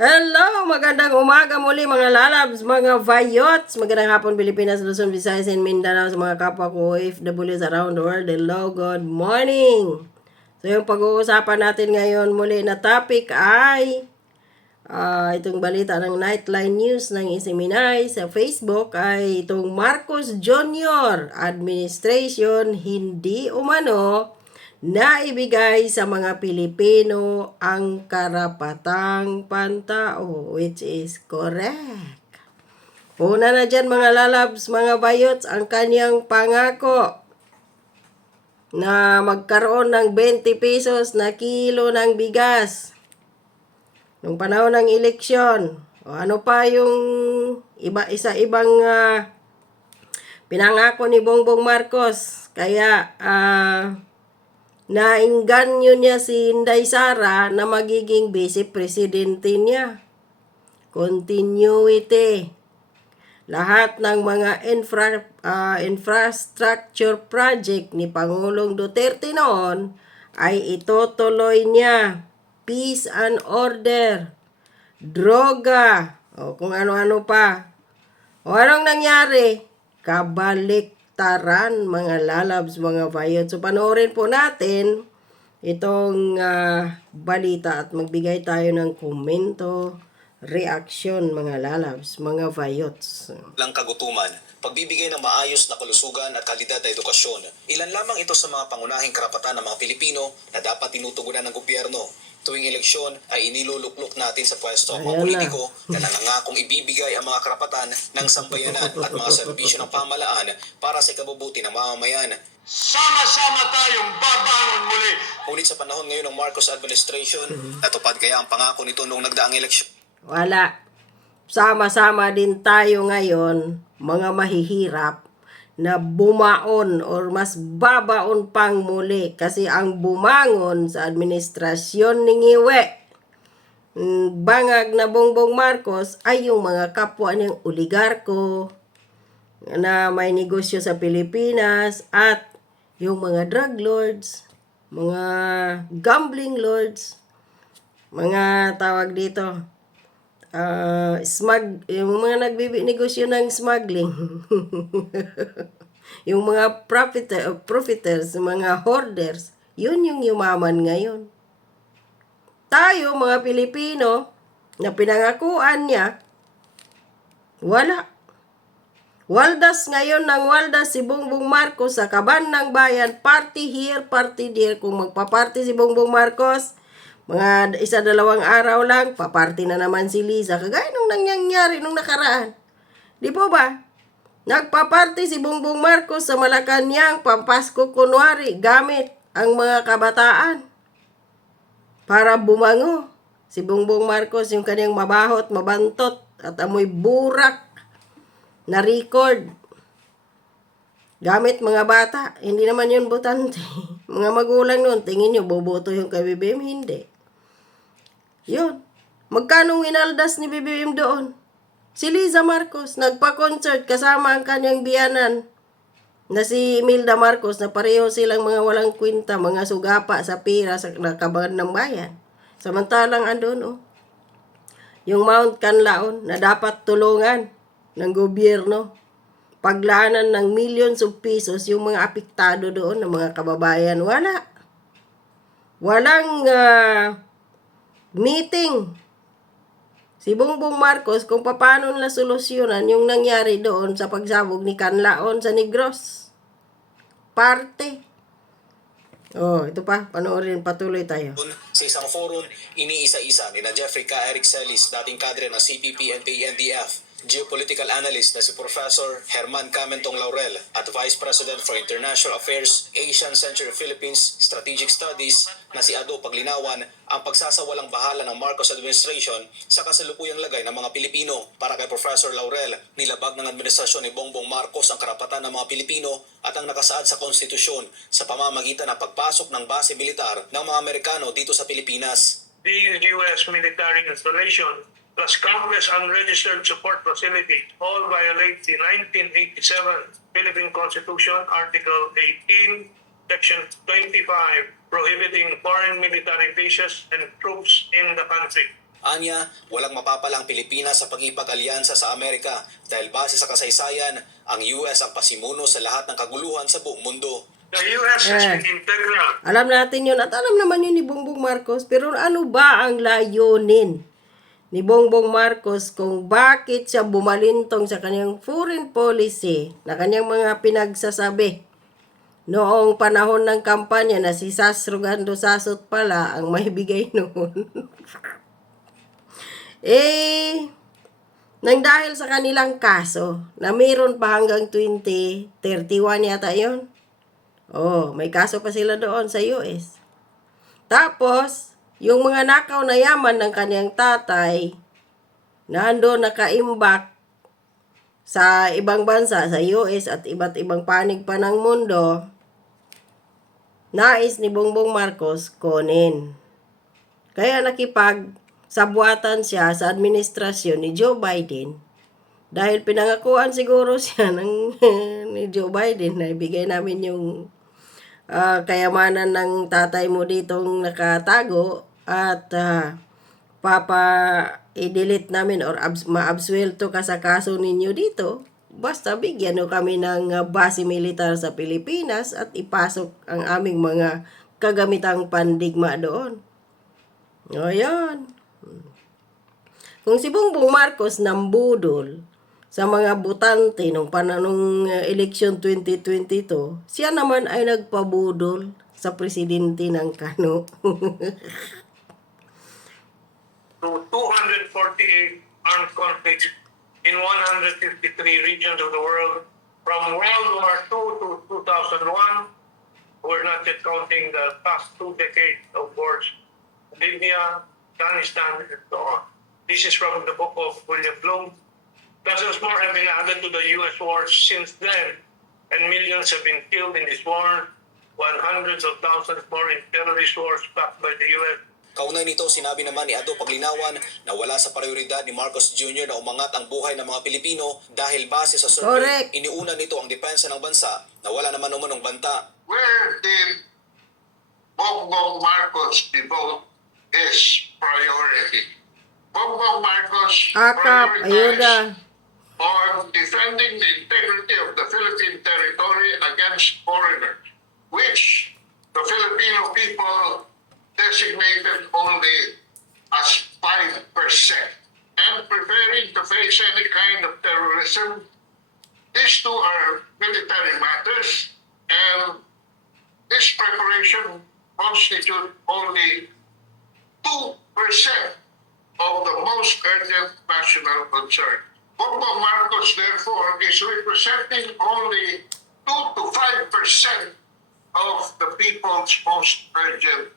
Hello! Magandang umaga muli mga lalabs, mga vayots. Magandang hapon Pilipinas, Luzon, Visayas, and Mindanao sa mga kapwa ko OFWs around the world. Hello, good morning! So yung pag-uusapan natin ngayon muli na topic ay ah, itong balita ng Nightline News ng Isiminay sa Facebook ay itong Marcos Jr. Administration hindi umano na ibigay sa mga Pilipino ang karapatang pantao, which is correct. Una na dyan mga lalabs, mga bayots, ang kanyang pangako na magkaroon ng 20 pesos na kilo ng bigas nung panahon ng eleksyon. O ano pa yung iba isa ibang ah, pinangako ni Bongbong Marcos. Kaya ah nainganyo niya si Inday Sara na magiging vice presidente niya. Continuity. Lahat ng mga infra, ah, infrastructure project ni Pangulong Duterte noon ay itutuloy niya. Peace and order. Droga. O kung ano-ano pa. O anong nangyari? Kabaliktaran mga lalabs, mga bayot. So panoorin po natin itong ah, balita at magbigay tayo ng komento, reaksyon mga lalabs, mga vayots. lang kagutuman, pagbibigay ng maayos na kalusugan at kalidad na edukasyon. Ilan lamang ito sa mga pangunahing karapatan ng mga Pilipino na dapat tinutugunan ng gobyerno. Tuwing eleksyon ay iniluluklok natin sa pwesto ang mga politiko na nangangakong ibibigay ang mga karapatan ng sambayanan at mga serbisyo ng pamalaan para sa ikabubuti ng mamamayan. Sama-sama tayong babangon muli. Ngunit sa panahon ngayon ng Marcos administration, natupad kaya ang pangako nito noong nagdaang eleksyon? Wala. Sama-sama din tayo ngayon, mga mahihirap, na bumaon or mas babaon pang muli kasi ang bumangon sa administrasyon ni Ngiwe mm, bangag na Bongbong Marcos ay yung mga kapwa niyang oligarko na may negosyo sa Pilipinas at yung mga drug lords, mga gambling lords, mga tawag dito, ah smug, yung mga nagbibi negosyo ng smuggling. yung mga profiter, profiters, mga hoarders, yun yung yumaman ngayon. Tayo, mga Pilipino, na pinangakuan niya, wala. Waldas ngayon ng Waldas si Bongbong Marcos sa kaban ng bayan, party here, party there. Kung magpa-party si Bongbong Marcos, mga isa dalawang araw lang, paparty na naman si Liza. Kagaya nung nangyayari nung nakaraan. Di po ba? Nagpaparty si Bongbong Marcos sa Malacanang, Pampasko kunwari, gamit ang mga kabataan para bumango. Si Bongbong Marcos, yung kanyang mabahot, mabantot, at amoy burak na record. Gamit mga bata, hindi naman yun butante. mga magulang nun, tingin nyo, boboto yung kay BBM, hindi. Yun. Magkano winaldas ni BBM doon? Si Liza Marcos, nagpa-concert kasama ang kanyang biyanan na si Imelda Marcos na pareho silang mga walang kwinta, mga sugapa sa pira sa nakabagan ng bayan. Samantalang andun, oh, yung Mount Canlaon na dapat tulungan ng gobyerno. Paglaanan ng millions of pesos yung mga apektado doon ng mga kababayan. Wala. Walang ah, meeting. Si Bongbong Marcos kung paano nila solusyonan yung nangyari doon sa pagsabog ni Canlaon sa Negros. Parte. Oh, ito pa. Panoorin. Patuloy tayo. Sa isang forum, iniisa-isa ni na Jeffrey K. Eric Celis, dating kadre ng CPP and PNDF, geopolitical analyst na si Professor Herman Camentong Laurel at Vice President for International Affairs, Asian Center Philippines Strategic Studies na si Ado Paglinawan ang pagsasawalang bahala ng Marcos administration sa kasalukuyang lagay ng mga Pilipino. Para kay Professor Laurel, nilabag ng administrasyon ni Bongbong Marcos ang karapatan ng mga Pilipino at ang nakasaad sa konstitusyon sa pamamagitan ng pagpasok ng base militar ng mga Amerikano dito sa Pilipinas. The U.S. military installation plus countless unregistered support facility all violate the 1987 Philippine Constitution, Article 18, Section 25, prohibiting foreign military bases and troops in the country. Anya, walang mapapala ang Pilipinas sa pag-ipag-alyansa sa Amerika dahil base sa kasaysayan, ang US ang pasimuno sa lahat ng kaguluhan sa buong mundo. The U.S. has Eh. been integral Alam natin yun at alam naman yun ni Bongbong Marcos. Pero ano ba ang layunin ni Bongbong Marcos kung bakit siya bumalintong sa kanyang foreign policy na kanyang mga pinagsasabi noong panahon ng kampanya na si Sasrugando Sasot pala ang may bigay noon. eh, nang dahil sa kanilang kaso na mayroon pa hanggang 2031 yata yon Oh, may kaso pa sila doon sa US. Tapos, yung mga nakaw na yaman ng kanyang tatay, nando nakaimbak sa ibang bansa, sa US at iba't ibang panig pa ng mundo, nais ni Bongbong Marcos kunin. Kaya nakipag sabuatan siya sa administrasyon ni Joe Biden dahil pinangakuan siguro siya ng ni Joe Biden na ibigay namin yung ah, kayamanan ng tatay mo ditong nakatago at ah, papa i-delete namin or abs- ma-absuelto ka sa kaso ninyo dito basta bigyan nyo kami ng ah, base militar sa Pilipinas at ipasok ang aming mga kagamitang pandigma doon. O. Kung si Bongbong Marcos nambudol sa mga butante nung pananong uh, election 2022, siya naman ay nagpabudol sa presidente ng Kano. to 248 armed conflicts in 153 regions of the world from World War II to 2001. We're not yet counting the past two decades of wars, Libya, Afghanistan, and so on. This is from the book of William Bloom. Dozens more have been added to the U.S. wars since then, and millions have been killed in this war, while hundreds of thousands more in terrorist wars backed by the U.S. Kaunay nito, sinabi naman ni Ado Paglinawan na wala sa prioridad ni Marcos Jr. na umangat ang buhay ng mga Pilipino dahil base sa survey, Correct. iniuna nito ang depensa ng bansa na wala naman umanong banta. where did Bongbong Marcos devote his priority? Bongbong Marcos Akap, ayuda. on defending the integrity of the Philippine territory against foreigners, which the Filipino people designated only as 5%, and preparing to face any kind of terrorism. These two are military matters, and this preparation constitutes only 2% of the most urgent national concern. Bongbong Marcos, therefore, is representing only 2 to 5% of the people's most urgent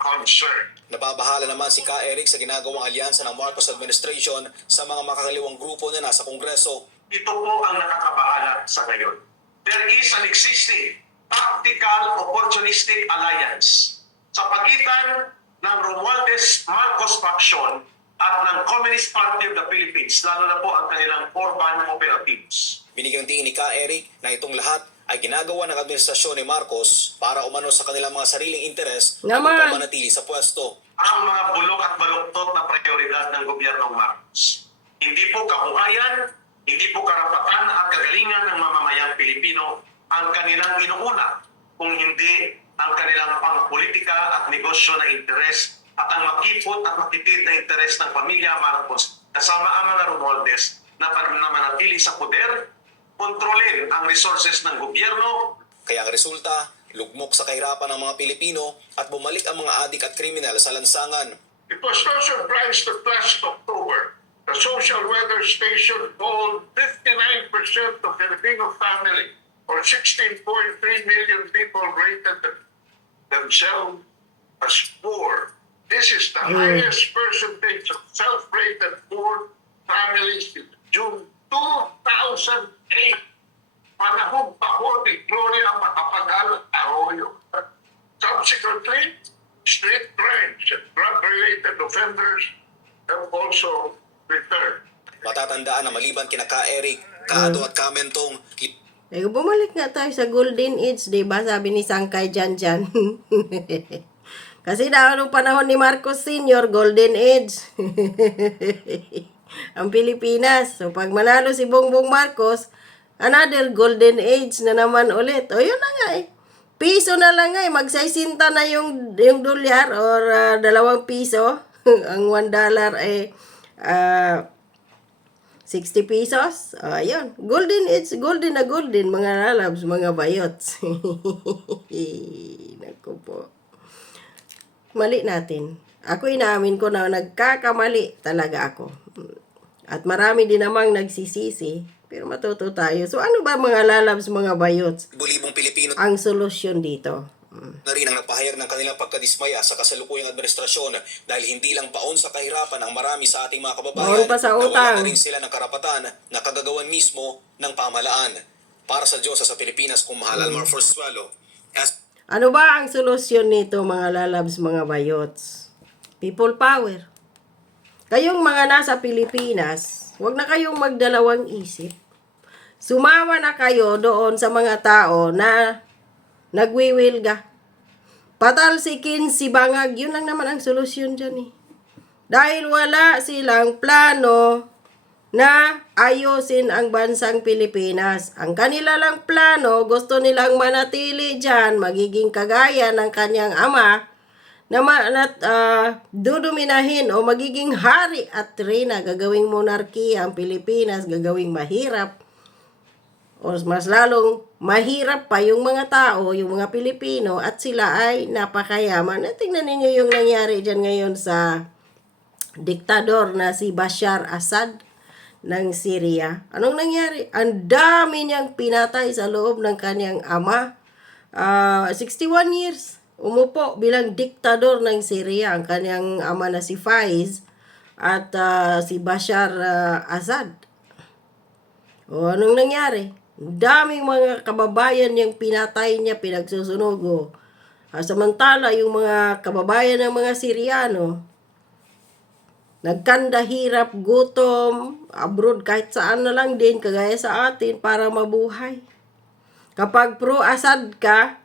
concern. Nababahala naman si Ka Eric sa ginagawang alyansa ng Marcos administration sa mga makakaliwang grupo na nasa Kongreso. ito po ang nakakabahala sa ngayon. There is an existing tactical opportunistic alliance sa pagitan ng Romualdez Marcos faction at ng Communist Party of the Philippines, lalo na po ang kanilang urban operatives. Binigyang tingin ni Ka Eric na itong lahat ay ginagawa ng administrasyon ni Marcos para umano sa kanilang mga sariling interes at Naman. pagpamanatili sa pwesto. Ang mga bulok at baluktot na prioridad ng gobyernong Marcos. Hindi po kabuhayan, hindi po karapatan at kagalingan ng mamamayang Pilipino ang kanilang inuuna, kung hindi ang kanilang pangpolitika at negosyo na interes at ang makipot at makitid na interes ng pamilya Marcos kasama ang mga Romualdez na para na manatili sa poder, kontrolin ang resources ng gobyerno, Kaya ang resulta, lugmok sa kahirapan ng mga Pilipino at bumalik ang mga adik at kriminal sa lansangan. It was no surprise that last October, the social weather station polled 59% of Filipino family, or 16.3 million people rated themselves as poor. This is the highest percentage of self-rated poor families in June 2008. Panahon pa ho ni Gloria Macapagal Arroyo. Subsequently, street crimes and drug-related offenders have also returned. Matatandaan na maliban kina Ka Eric, Kaado at Kamentong, Eh, bumalik nga tayo sa golden age, di ba? Sabi ni Sangkay Jan Jan. Kasi na nung panahon ni Marcos Sr., Golden Age. ang Pilipinas. So, pag manalo si Bongbong Marcos, another Golden Age na naman ulit. O, yun na nga eh. Piso na lang eh. Magsaisinta na yung, yung dolyar or ah, dalawang piso. ang one dollar ay ah, 60 pesos. Ayun. Golden Age, golden na golden, mga lalabs, mga bayots. Naku po. Mali natin. Ako inaamin ko na nagkakamali talaga ako. At marami din namang nagsisisi. Pero matuto tayo. So ano ba mga lalabs, mga bayots? Bulibong Pilipino Ang solusyon dito. Mm. na rin ang nagpahayag ng kanilang pagkadismaya sa kasalukuyang administrasyon dahil hindi lang baon sa kahirapan ang marami sa ating mga kababayan pa sa na wala utang. na rin sila ng karapatan na kagagawan mismo ng pamahalaan. Para sa Diyos sa Pilipinas kung mahal Almar Forzuelo. As Ano ba ang solusyon nito mga lalabs, mga bayots? People power. Kayong mga nasa Pilipinas, huwag na kayong magdalawang isip. Sumama na kayo doon sa mga tao na nagwiwilga. Patalsikin si Bangag, yun lang naman ang solusyon dyan eh. Dahil wala silang plano na ayusin ang bansang Pilipinas. Ang kanila lang plano, gusto nilang manatili dyan, magiging kagaya ng kanyang ama, na, ma- na ah, duduminahin o magiging hari at reyna, gagawing monarkiya ang Pilipinas, gagawing mahirap, o mas lalong mahirap pa yung mga tao, yung mga Pilipino, at sila ay napakayaman. At tingnan ninyo yung nangyari dyan ngayon sa diktador na si Bashar Assad ng Syria. Anong nangyari? Ang dami niyang pinatay sa loob ng kanyang ama. Ah, 61 years. Umupo bilang diktador ng Syria ang kanyang ama na si Faiz at ah, si Bashar ah, Assad. O anong nangyari? Ang Daming mga kababayan niyang pinatay niya, pinagsusunog. o. Ah, samantala, yung mga kababayan ng mga Siriano, nagkanda hirap, gutom, abroad kahit saan na lang din, kagaya sa atin, para mabuhay. Kapag pro-Assad ka,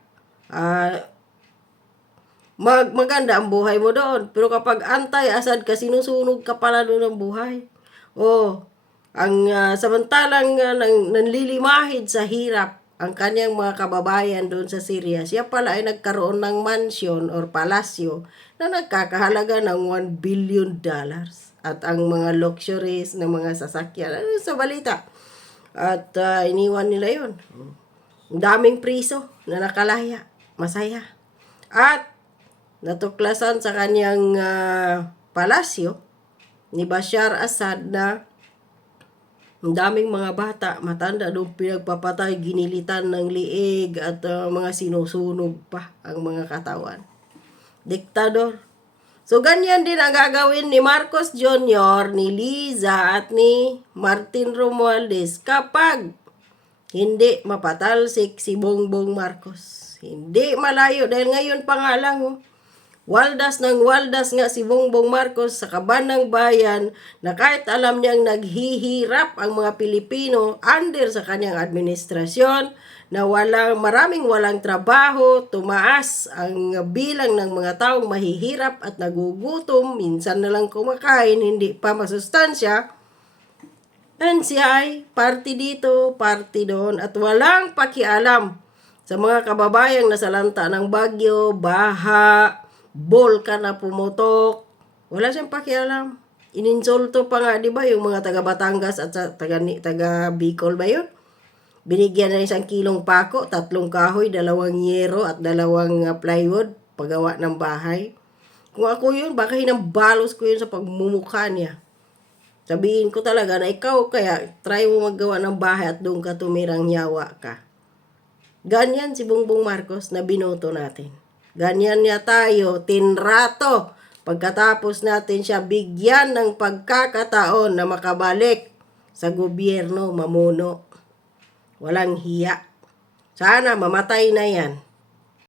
ah, mag maganda ang buhay mo doon. Pero kapag anti-Assad ka, sinusunog ka pala doon ng buhay. O, ang ah, samantalang uh, nang, nanlilimahid sa hirap ang kanyang mga kababayan doon sa Syria, siya pala ay nagkaroon ng mansion or palasyo na nagkakahalaga ng 1 billion dollars. At ang mga luxuries ng mga sasakyan, ano sa balita. At ah, iniwan nila yon. Ang daming priso na nakalaya. Masaya. At natuklasan sa kanyang ah, palasyo ni Bashar Assad na ang daming mga bata, matanda doon pinagpapatay, ginilitan ng liig at ah, mga sinusunog pa ang mga katawan. Diktador. So, ganyan din ang gagawin ni Marcos Jr., ni Liza at ni Martin Romualdez kapag hindi mapatalsik si Bongbong Marcos. Hindi malayo dahil ngayon pa nga lang, oh, waldas ng waldas nga si Bongbong Marcos sa kaban ng bayan na kahit alam niyang naghihirap ang mga Pilipino under sa kanyang administrasyon na walang maraming walang trabaho, tumaas ang bilang ng mga taong mahihirap at nagugutom, minsan na lang kumakain, hindi pa masustansya, And siya ay party dito, party doon at walang pakialam sa mga kababayang nasalanta ng bagyo, baha, bolka na pumutok. Wala siyang pakialam. Ininsulto pa nga, di ba, yung mga taga Batangas at taga, taga Bicol ba yun? Binigyan na isang kilong pako, tatlong kahoy, dalawang yero at dalawang uh, plywood, paggawa ng bahay. Kung ako yun, baka hinambalos ko yun sa pagmumukha niya. Sabihin ko talaga na ikaw kaya try mo maggawa ng bahay at doon ka tumirang yawa ka. Ganyan si Bongbong Marcos na binoto natin. Ganyan niya tayo, tinrato. Pagkatapos natin siya bigyan ng pagkakataon na makabalik sa gobyerno mamuno. Walang hiya. Sana mamatay na yan.